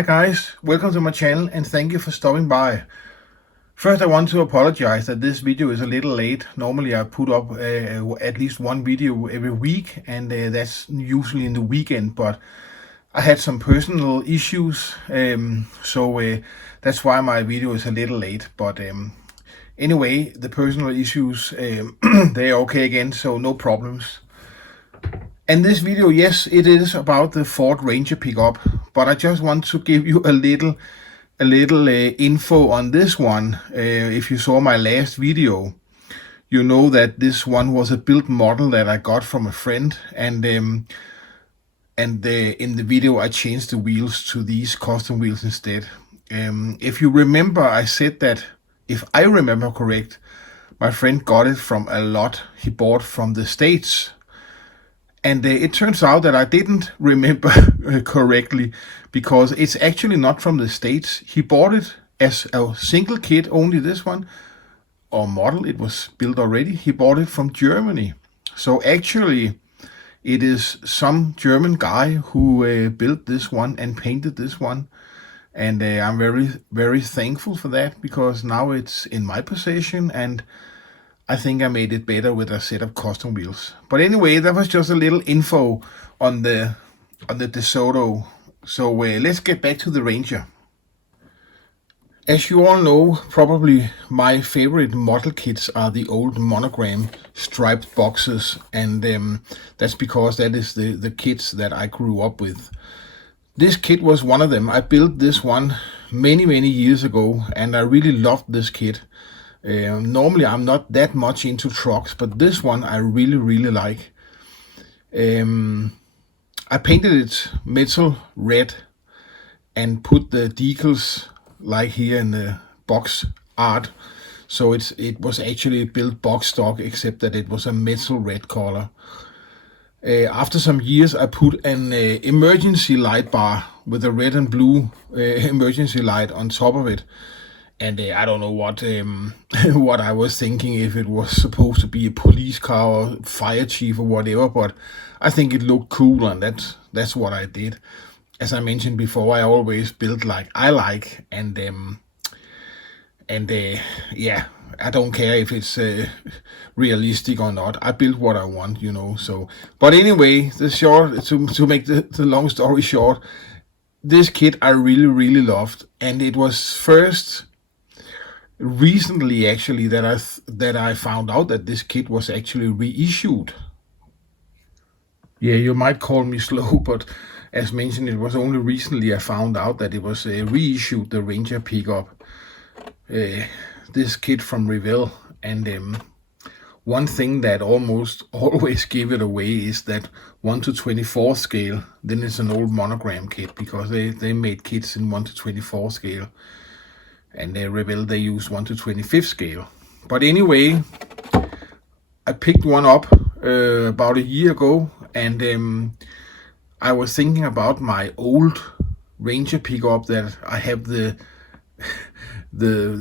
Hi guys, welcome to my channel and thank you for stopping by. First I want to apologize that this video is a little late. Normally I put up at least one video every week and that's usually in the weekend, but I had some personal issues, so that's why my video is a little late. But anyway, the personal issues, they're okay again, so no problems. And this video, yes, it is about the Ford Ranger pickup, but I just want to give you a little info on this one. If you saw my last video, you know that this one was a built model that I got from a friend, and in the video I changed the wheels to these custom wheels instead. If you remember, I said that, if I remember correct, my friend got it from a lot he bought from the States. And it turns out that I didn't remember correctly, because it's actually not from the States. He bought it as a single kit, only this one, or model, it was built already. He bought it from Germany. So actually, it is some German guy who built this one and painted this one. And I'm very, very thankful for that, because now it's in my possession and I think I made it better with a set of custom wheels. But anyway, that was just a little info on the DeSoto. So let's get back to the Ranger. As you all know, probably my favorite model kits are the old monogram striped boxes, and that's because that is the kits that I grew up with. This kit was one of them. I built this one many years ago, and I really loved this kit. Normally I'm not that much into trucks, but this one I really like. I painted it metal red and put the decals like here in the box art, so it was actually built box stock, except that it was a metal red color. After some years I put an emergency light bar with a red and blue emergency light on top of it. And I don't know what what I was thinking, if it was supposed to be a police car or fire chief or whatever, but I think it looked cool, and that's what I did. As I mentioned before, I always build like I like, and yeah, I don't care if it's realistic or not. I build what I want, you know. So, but anyway, to make the long story short, this kit I really loved, and it was first recently actually that I found out that this kit was actually reissued. Yeah, you might call me slow, but as mentioned, it was only recently I found out that it was reissued, the Ranger pickup, this kit from Revell. And one thing that almost always give it away is that 1/24 scale. Then it's an old monogram kit, because they made kits in 1/24 scale. And Revell, they use 1/25 scale. But anyway, I picked one up about a year ago, and I was thinking about my old Ranger pickup that I have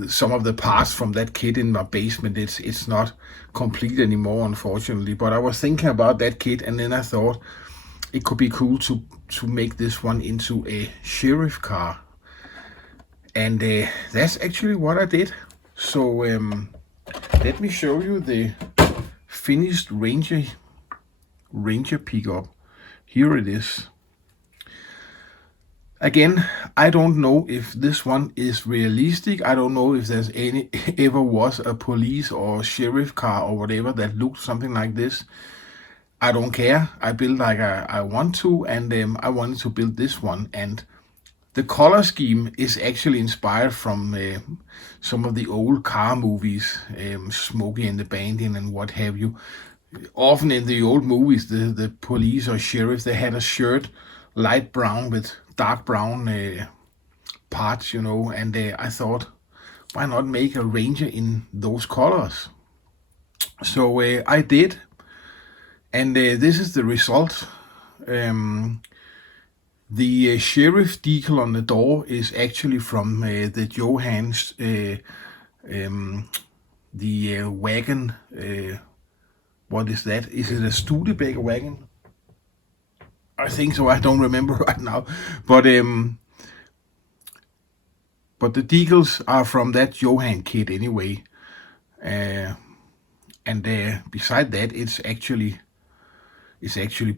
some of the parts from that kit in my basement. It's not complete anymore, unfortunately. But I was thinking about that kit, and then I thought it could be cool to make this one into a sheriff car. And that's actually what I did. So let me show you the finished Ranger pickup. Here it is. Again, I don't know if this one is realistic. I don't know if there's ever was a police or sheriff car or whatever that looked something like this. I don't care. I build like I want to, and I wanted to build this one. And the color scheme is actually inspired from some of the old car movies, Smokey and the Bandit and what have you. Often in the old movies, the police or sheriff, they had a shirt light brown with dark brown parts, you know. And I thought, why not make a Ranger in those colors? So I did, and this is the result. The sheriff decal on the door is actually from the Johans, the wagon. What is that? Is it a Studebaker wagon? I think so. I don't remember right now. But but the decals are from that Johan kit anyway. And beside that, it's actually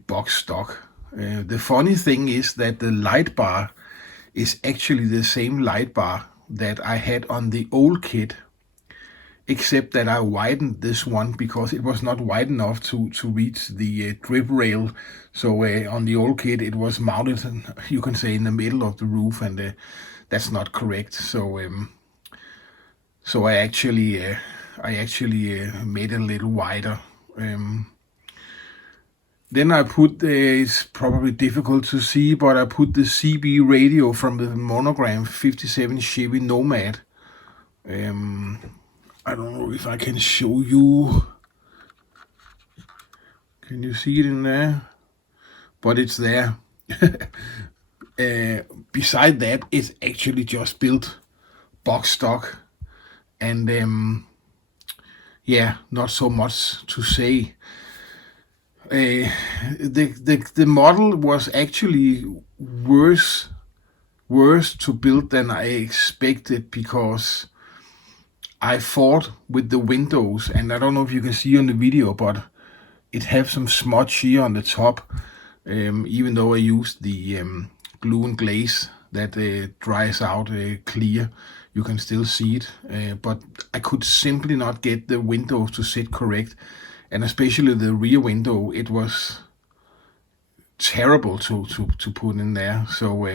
box stock. The funny thing is that the light bar is actually the same light bar that I had on the old kit, except that I widened this one because it was not wide enough to reach the drip rail. So on the old kit it was mounted, you can say, in the middle of the roof, and that's not correct. So I actually made it a little wider. Then I put, it's probably difficult to see, but I put the CB radio from the Monogram 57 Chevy Nomad. I don't know if I can show you. Can you see it in there? But it's there. Beside that, it's actually just built box stock. And yeah, not so much to say. The model was actually worse to build than I expected, because I fought with the windows, and I don't know if you can see on the video, but it has some smudge here on the top. Even though I used the glue and glaze that dries out clear, you can still see it. But I could simply not get the windows to sit correct. And especially the rear window, it was terrible to put in there. So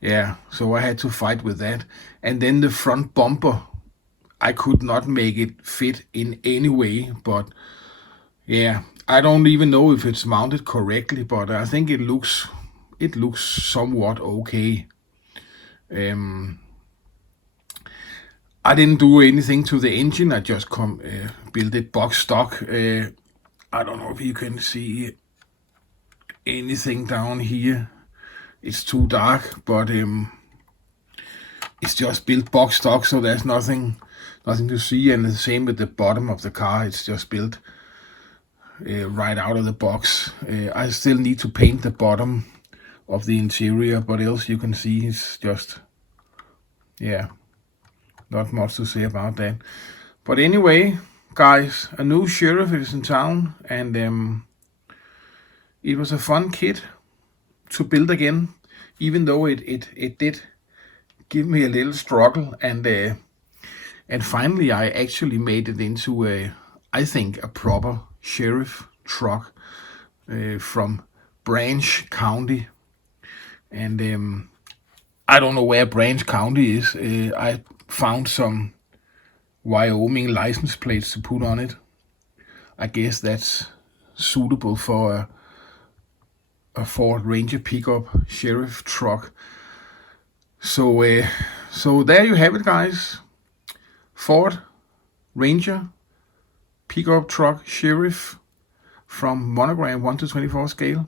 yeah, so I had to fight with that. And then the front bumper, I could not make it fit in any way. But yeah, I don't even know if it's mounted correctly, but I think it looks somewhat okay. I didn't do anything to the engine. I just built it box stock. I don't know if you can see anything down here. It's too dark, but it's just built box stock, so there's nothing to see. And the same with the bottom of the car. It's just built right out of the box. I still need to paint the bottom of the interior, but else you can see it's just, yeah, not much to say about that. But anyway, guys, a new Sheriff is in town, and it was a fun kit to build again, even though it did give me a little struggle, and finally I actually made it into I think a proper Sheriff truck from Branch County. And I don't know where Branch County is. I found some Wyoming license plates to put on it. I guess that's suitable for a Ford Ranger pickup Sheriff truck. So there you have it, guys. Ford Ranger pickup truck Sheriff from Monogram 1/24 scale.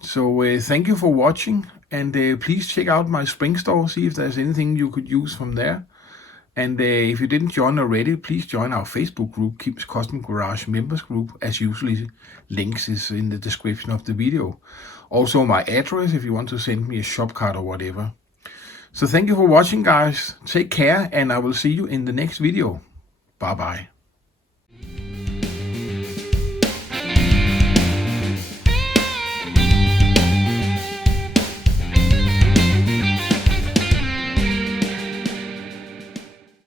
So thank you for watching, and please check out my spring store, see if there's anything you could use from there. And if you didn't join already, please join our Facebook group, Kim's Custom Garage Members Group. As usually, links is in the description of the video. Also my address if you want to send me a shop card or whatever. So thank you for watching, guys. Take care, and I will see you in the next video. Bye bye.